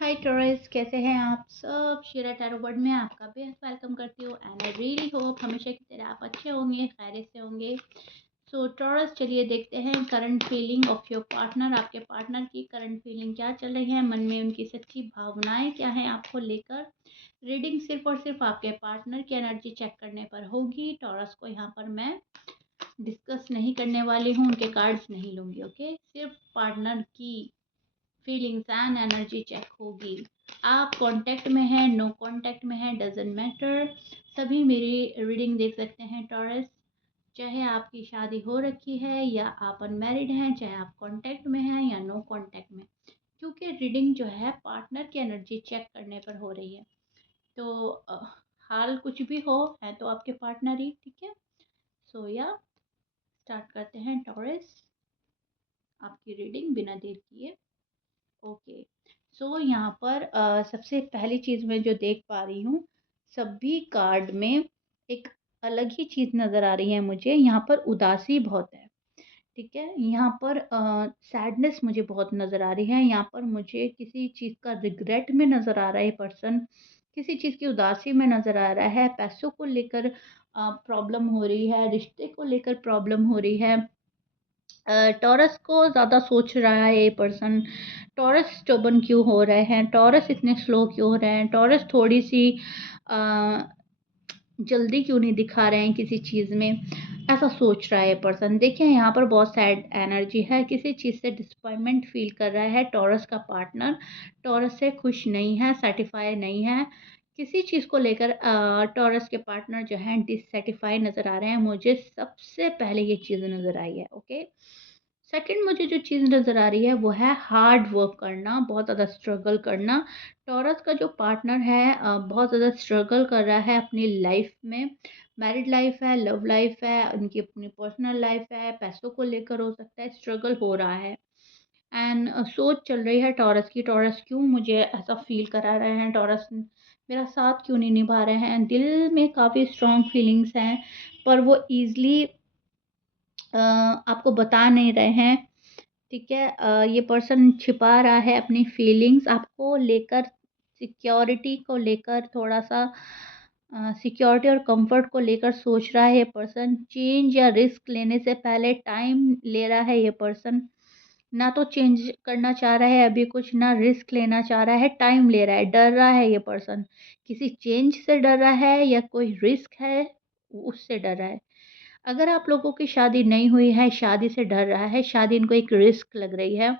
हाय taurus, कैसे हैं आप सब। शीरा टैरो वर्ल्ड में आपका बेहद वेलकम करती हूँ एंड आई रियली होप हमेशा की तरह आप अच्छे होंगे, खैरियत से होंगे। सो टॉरस, चलिए देखते हैं current feeling of your partner. आपके पार्टनर की करंट फीलिंग क्या चल रही है, मन में उनकी सच्ची भावनाएं क्या हैं आपको लेकर। रीडिंग सिर्फ और सिर्फ आपके पार्टनर की एनर्जी चेक करने पर होगी। टॉरस को यहाँ पर मैं डिस्कस नहीं करने वाली हूँ, उनके कार्ड्स नहीं लूँगी। ओके, सिर्फ पार्टनर की फीलिंग्स एंड एनर्जी चेक होगी। आप कांटेक्ट में हैं, नो कांटेक्ट में हैं, डजेंट मैटर, सभी मेरी रीडिंग देख सकते हैं टॉरस। चाहे आपकी शादी हो रखी है या आप अनमैरिड हैं, चाहे आप कांटेक्ट में हैं या नो कांटेक्ट में, क्योंकि रीडिंग जो है पार्टनर की एनर्जी चेक करने पर हो रही है। तो हाल कुछ भी हो, है तो आपके पार्टनर ही, ठीक है। सो या स्टार्ट करते हैं टॉरस आपकी रीडिंग बिना देर किए। ओके, सो यहाँ पर सबसे पहली चीज़ मैं जो देख पा रही हूँ, सभी कार्ड में एक अलग ही चीज़ नज़र आ रही है मुझे। यहाँ पर उदासी बहुत है, ठीक है। यहाँ पर सैडनेस मुझे बहुत नज़र आ रही है। यहाँ पर मुझे किसी चीज़ का रिग्रेट में नज़र आ रहा है पर्सन, किसी चीज़ की उदासी में नज़र आ रहा है। पैसों को लेकर प्रॉब्लम हो रही है, रिश्ते को लेकर प्रॉब्लम हो रही है। टॉरस को ज़्यादा सोच रहा है ये पर्सन। टॉरस स्टबर्न क्यों हो रहे हैं, टॉरस इतने स्लो क्यों हो रहे हैं, टॉरस थोड़ी सी अ, जल्दी क्यों नहीं दिखा रहे हैं किसी चीज़ में, ऐसा सोच रहा है ये पर्सन। देखिए यहाँ पर बहुत सैड एनर्जी है, किसी चीज़ से डिसअपॉइंटमेंट फील कर रहा है टॉरस का पार्टनर। टॉरस से खुश नहीं है, सेटिस्फाई नहीं है किसी चीज़ को लेकर। टॉरस के पार्टनर जो हैं डिससेटिस्फाई नज़र आ रहे हैं, मुझे सबसे पहले ये चीज़ नज़र आई है। ओके, सेकंड मुझे जो चीज़ नज़र आ रही है वो है हार्ड वर्क करना, बहुत ज़्यादा स्ट्रगल करना। टॉरस का जो पार्टनर है बहुत ज़्यादा स्ट्रगल कर रहा है अपनी लाइफ में। मैरिड लाइफ है, लव लाइफ है, उनकी अपनी पर्सनल लाइफ है, पैसों को लेकर हो सकता है स्ट्रगल हो रहा है। एंड सोच चल रही है टॉरस की, टॉरस क्यों मुझे ऐसा फील करा रहे हैं, टॉरस मेरा साथ क्यों नहीं निभा रहे हैं। दिल में काफ़ी स्ट्रॉन्ग फीलिंग्स हैं, पर वो ईज़िली आपको बता नहीं रहे हैं, ठीक है। ये पर्सन छिपा रहा है अपनी फीलिंग्स आपको लेकर, सिक्योरिटी को लेकर, थोड़ा-सा सिक्योरिटी और कंफर्ट को लेकर सोच रहा है ये पर्सन। चेंज या रिस्क लेने से पहले टाइम ले रहा है ये पर्सन। ना तो चेंज करना चाह रहा है अभी कुछ, ना रिस्क लेना चाह रहा है, टाइम ले रहा है, डर रहा है ये पर्सन। किसी चेंज से डर रहा है या कोई रिस्क है, उससे डर रहा है। अगर आप लोगों की शादी नहीं हुई है, शादी से डर रहा है, शादी इनको एक रिस्क लग रही है,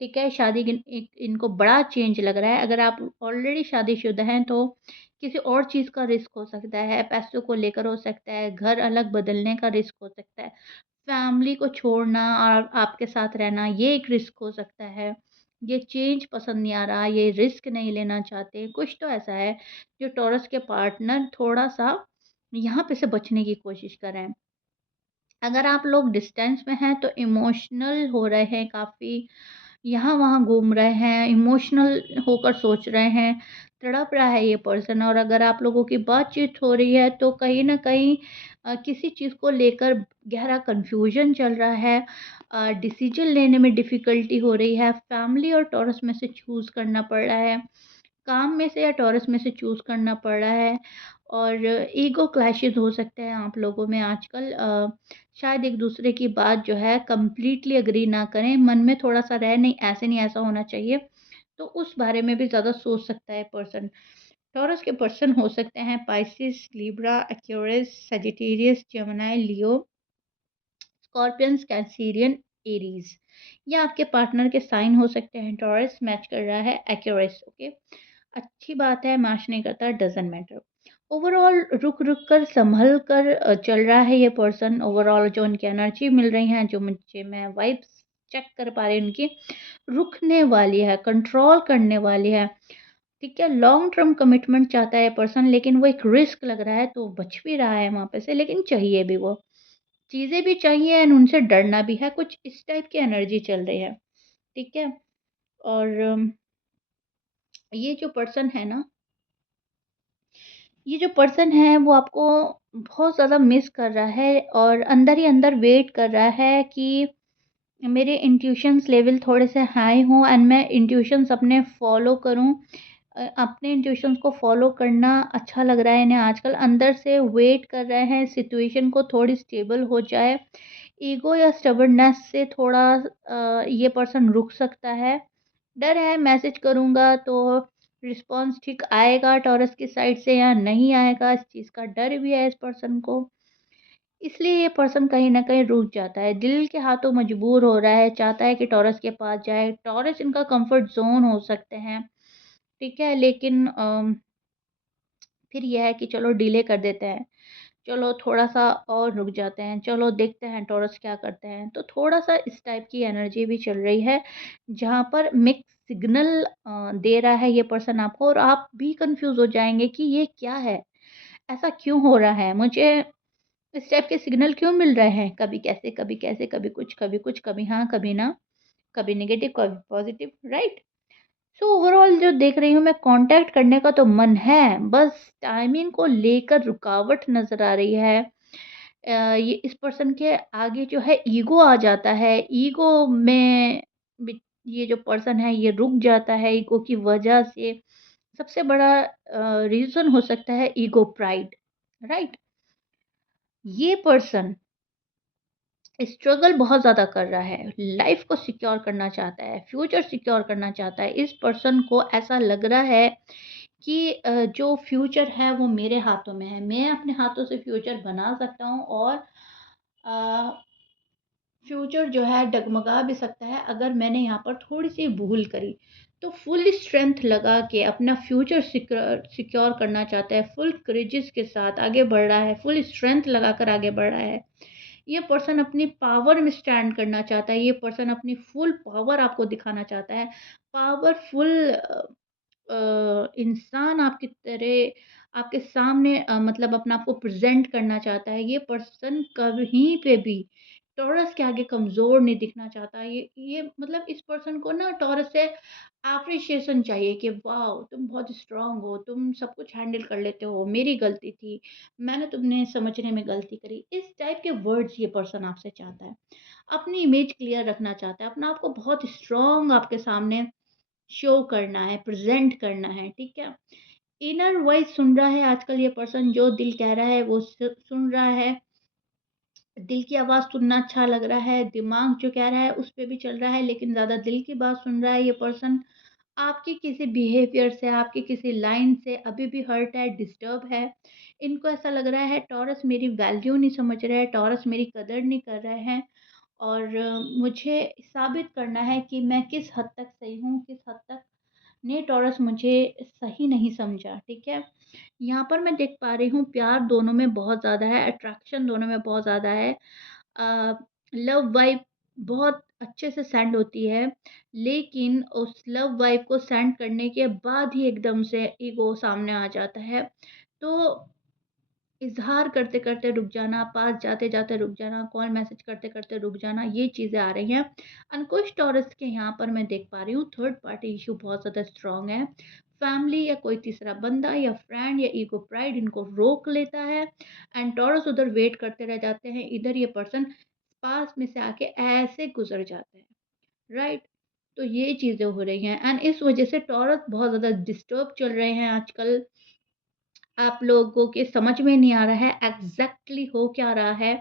ठीक है। शादी एक इनको बड़ा चेंज लग रहा है। अगर आप ऑलरेडी शादीशुदा हैं तो किसी और चीज़ का रिस्क हो सकता है, पैसों को लेकर हो सकता है, घर अलग बदलने का रिस्क हो सकता है, फैमिली को छोड़ना और आपके साथ रहना ये एक रिस्क हो सकता है। ये चेंज पसंद नहीं आ रहा, ये रिस्क नहीं लेना चाहते, कुछ तो ऐसा है जो टॉरस के पार्टनर थोड़ा-सा यहाँ पे से बचने की कोशिश कर रहे हैं। अगर आप लोग डिस्टेंस में हैं तो इमोशनल हो रहे हैं काफ़ी, यहाँ-वहाँ घूम रहे हैं, इमोशनल होकर सोच रहे हैं, तड़प रहा है ये पर्सन। और अगर आप लोगों की बातचीत हो रही है तो कहीं न कहीं किसी चीज़ को लेकर गहरा कन्फ्यूजन चल रहा है। डिसीजन लेने में डिफ़िकल्टी हो रही है, फैमिली और टॉरस में से चूज़ करना पड़ रहा है, काम में से या टॉरस में से चूज़ करना पड़ रहा है। और ईगो क्लैशेज़ हो सकते हैं आप लोगों में आजकल। शायद एक-दूसरे की बात जो है कंप्लीटली एग्री ना करें, मन में थोड़ा-सा रहे, नहीं ऐसे नहीं, ऐसा होना चाहिए, तो उस बारे में भी ज़्यादा सोच सकता है पर्सन। टॉरस के पर्सन हो सकते हैं Pisces, Libra, Aquarius, Sagittarius, Gemini, Leo, Scorpions, Cancerian, Aries. या आपके पार्टनर के साइन हो सकते हैं। टॉरस मैच कर रहा है एक्वेरियस, ओके। अच्छी बात है, मैच नहीं करता, डज़न्ट मैटर। ओवरऑल रुक-रुक कर, सँभल कर चल रहा है ये पर्सन। ओवरऑल जो उनकी एनर्जी मिल रही हैं, जो मुझे मैं वाइब्स चेक कर पा रही हूँ उनकी, रुकने वाली है, कंट्रोल करने वाली है, ठीक है। लॉन्ग टर्म कमिटमेंट चाहता है ये पर्सन, लेकिन वो एक रिस्क लग रहा है तो बच भी रहा है वहाँ पे से, लेकिन चाहिए भी वो। चीज़ें भी चाहिए एंड उनसे डरना भी है, कुछ इस टाइप की एनर्जी चल रही है, ठीक है। और ये जो पर्सन है ना, ये जो पर्सन है वो आपको बहुत ज़्यादा मिस कर रहा है और अंदर ही अंदर वेट कर रहा है कि मेरे इंट्यूशंस लेवल थोड़े से हाई हों एंड मैं इंट्यूशंस अपने फॉलो करूं। अपने इंट्यूशंस को फॉलो करना अच्छा लग रहा है इन्हें आजकल, अंदर से वेट कर रहे हैं सिचुएशन को थोड़ी स्टेबल हो जाए। ईगो या स्टबर्डनेस से थोड़ा ये पर्सन रुक सकता है। डर है मैसेज करूँगा तो रिस्पॉन्स ठीक आएगा टॉरस की साइड से या नहीं आएगा, इस चीज़ का डर भी है इस पर्सन को। इसलिए ये पर्सन कहीं न कहीं रुक जाता है, दिल के हाथों मजबूर हो रहा है, चाहता है कि टॉरस के पास जाए। टॉरस इनका कंफर्ट ज़ोन हो सकते हैं, ठीक है? लेकिन फिर ये है कि चलो डिले कर देते हैं, चलो थोड़ा-सा और रुक जाते हैं, चलो देखते हैं टॉरस क्या करते हैं। तो थोड़ा-सा इस टाइप की एनर्जी भी चल रही है, जहाँ पर मिक्स सिग्नल दे रहा है ये पर्सन आपको और आप भी कन्फ्यूज़ हो जाएँगे कि ये क्या है? ऐसा क्यों हो रहा है? मुझे इस टाइप के सिग्नल क्यों मिल रहे हैं? कभी कैसे, कभी कुछ, कभी हाँ, कभी ना, कभी नेगेटिव, कभी पॉज़िटिव, राइट? सो ओवरऑल जो देख रही हूँ मैं, कांटेक्ट करने का तो मन है, बस टाइमिंग को लेकर रुकावट नज़र आ रही है। ये इस पर्सन के आगे जो है ईगो आ जाता है, ईगो में बि ये जो पर्सन है ये रुक जाता है ईगो की वजह से। सबसे बड़ा रीज़न हो सकता है ईगो प्राइड, राइट? ये पर्सन स्ट्रगल बहुत ज़्यादा कर रहा है, लाइफ को सिक्योर करना चाहता है, फ्यूचर सिक्योर करना चाहता है। इस पर्सन को ऐसा लग रहा है कि जो फ्यूचर है वो मेरे हाथों में है, मैं अपने हाथों से फ्यूचर बना सकता हूँ और अ, फ्यूचर जो है डगमगा भी सकता है अगर मैंने यहाँ पर थोड़ी-सी भूल करी। तो फुल स्ट्रेंथ लगा के अपना फ्यूचर सिक्योर करना चाहता है, फुल करेजेस के साथ आगे बढ़ रहा है, फुल स्ट्रेंथ लगाकर आगे बढ़ रहा है। ये पर्सन अपनी पावर में स्टैंड करना चाहता है, ये पर्सन अपनी फुल पावर आपको दिखाना चाहता है। पावरफुल इंसान आपकी तरह आपके सामने मतलब अपना आप को प्रेज़ेंट करना चाहता है। ये पर्सन कहीं पे भी टॉरस के आगे कमज़ोर नहीं दिखना चाहता। ये मतलब इस पर्सन को ना टॉरस से एप्रिशिएशन चाहिए कि वाओ! तुम बहुत स्ट्रॉन्ग हो, तुम सब कुछ हैंडल कर लेते हो, मेरी गलती थी, मैंने तुम्हें समझने में गलती करी। इस टाइप के वर्ड्स ये पर्सन आपसे चाहता है। अपनी इमेज क्लियर रखना चाहता है, अपना आप को बहुत स्ट्रॉन्ग आपके सामने शो करना है, प्रेज़ेंट करना है, ठीक है? इनर वॉइस सुन रहा है आजकल ये पर्सन, जो दिल कह रहा है वो सुन रहा है। दिल की आवाज़ सुनना अच्छा लग रहा है, दिमाग जो कह रहा है उस पे भी चल रहा है, लेकिन ज़्यादा दिल की बात सुन रहा है ये पर्सन। आपके किसी बिहेवियर से, आपकी किसी लाइन से अभी भी हर्ट है, डिस्टर्ब है। इनको ऐसा लग रहा है टॉरस मेरी वैल्यू नहीं समझ रहा है, टॉरस मेरी कदर नहीं कर रहे हैं और मुझे साबित करना है कि मैं किस हद तक सही हूँ, किस हद तक ने टॉरस मुझे सही नहीं समझा, ठीक है? यहाँ पर मैं देख पा रही हूँ प्यार दोनों में बहुत ज़्यादा है, अट्रैक्शन दोनों में बहुत ज़्यादा है। लव वाइब बहुत अच्छे से सेंड होती है, लेकिन उस लव वाइब को सेंड करने के बाद ही एकदम से ईगो सामने आ जाता है। तो इज़हार करते-करते रुक जाना, पास जाते-जाते रुक जाना, कॉल मैसेज करते-करते रुक जाना, ये चीज़ें आ रही हैं। अंकुश टॉरस के यहाँ पर मैं देख पा रही हूँ थर्ड पार्टी इश्यू बहुत ज़्यादा स्ट्रॉन्ग है। फैमिली या कोई तीसरा बंदा या फ्रेंड या ईगो प्राइड इनको रोक लेता है एंड टॉरस उधर वेट करते रह जाते हैं। इधर ये पर्सन पास में से आके ऐसे गुज़र जाते हैं, राइट? तो ये चीज़ें हो रही हैं एंड इस वज़ह से टॉरस बहुत ज़्यादा डिस्टर्ब चल रहे हैं आजकल। आप लोगों के समझ में नहीं आ रहा है एग्ज़ैक्टली हो क्या रहा है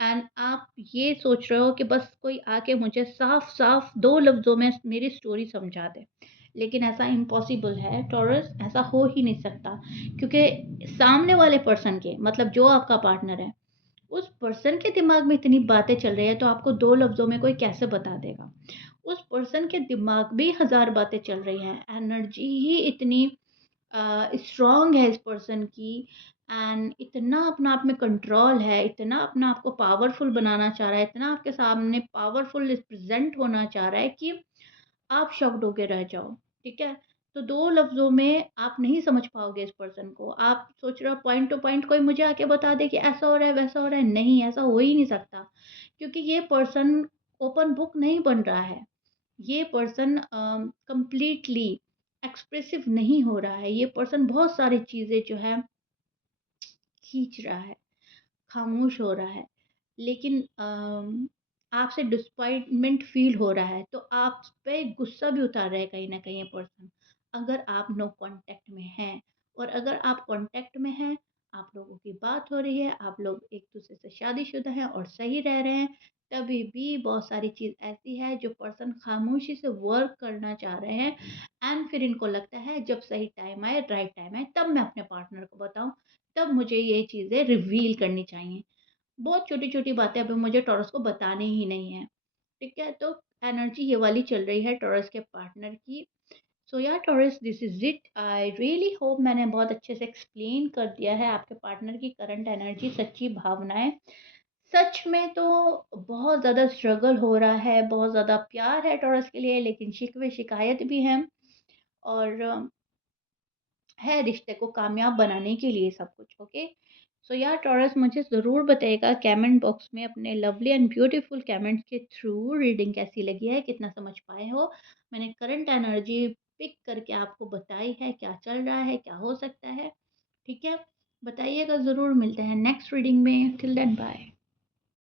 एंड आप ये सोच रहे हो कि बस कोई आके मुझे साफ-साफ 2 लफ्ज़ों में मेरी स्टोरी समझा दे। लेकिन ऐसा इम्पॉसिबल है टॉरस, ऐसा हो ही नहीं सकता क्योंकि सामने वाले पर्सन के मतलब जो आपका पार्टनर है, उस पर्सन के दिमाग में इतनी बातें चल रही है तो आपको 2 लफ्ज़ों में कोई कैसे बता देगा? उस पर्सन के दिमाग में 1000 बातें चल रही हैं, एनर्जी ही इतनी स्ट्रॉन्ग है इस पर्सन की एंड इतना अपना आप में कंट्रोल है, इतना अपना आप को पावरफुल बनाना चाह रहा है, इतना आपके सामने पावरफुल प्रेज़ेंट होना चाह रहा है कि आप शॉक्ड होके रह जाओ, ठीक है? तो 2 लफ्ज़ों में आप नहीं समझ पाओगे इस पर्सन को। आप सोच रहे हो पॉइंट टू पॉइंट कोई मुझे आके बता दे कि ऐसा हो रहा है, वैसा हो रहा है, नहीं ऐसा हो ही नहीं सकता। क्योंकि ये पर्सन ओपन बुक नहीं बन रहा है। ये पर्सन कंप्लीटली एक्सप्रेसिव नहीं हो रहा है। ये पर्सन बहुत सारी चीज़ें जो है खींच रहा है, खामोश हो रहा है। लेकिन आपसे डिसअपॉइंटमेंट फ़ील हो रहा है, तो आप पे गुस्सा भी उतार रहा है कहीं न कहीं ये पर्सन। अगर आप नो कॉन्टैक्ट में हैं और अगर आप कॉन्टैक्ट में हैं, आप लोगों की बात हो रही है, आप लोग एक-दूसरे से शादीशुदा हैं और सही रह रहे हैं, तभी भी बहुत सारी चीज़ ऐसी है जो पर्सन खामोशी से वर्क करना चाह रहे हैं एंड फिर इनको लगता है जब सही टाइम आए, राइट टाइम आए, तब मैं अपने पार्टनर को बताऊँ, तब मुझे ये चीज़ें रिवील करनी चाहिए। बहुत छोटी-छोटी बातें अभी मुझे टॉरस को बतानी ही नहीं है, ठीक है? तो एनर्जी ये वाली चल रही है टॉरस के पार्टनर की। सो या taurus this is it. I really hope मैंने बहुत अच्छे से एक्सप्लेन कर दिया है आपके पार्टनर की करंट एनर्जी, सच्ची भावनाएँ। सच में तो बहुत ज़्यादा स्ट्रगल हो रहा है, बहुत ज़्यादा प्यार है टॉरस के लिए, लेकिन शिकवे-शिकायत भी हैं और है रिश्ते को कामयाब बनाने के लिए सब कुछ, ओके? सो या टॉरस मुझे ज़रूर बताइएगा कमेंट बॉक्स में अपने लवली एंड ब्यूटीफुल कमेंट्स के थ्रू रीडिंग कैसी लगी है, कितना समझ पाए हो। मैंने करंट एनर्जी पिक करके आपको बताई है, क्या चल रहा है, क्या हो सकता है, ठीक है? बताइएगा ज़रूर, मिलते हैं नेक्स्ट रीडिंग में। Till then bye.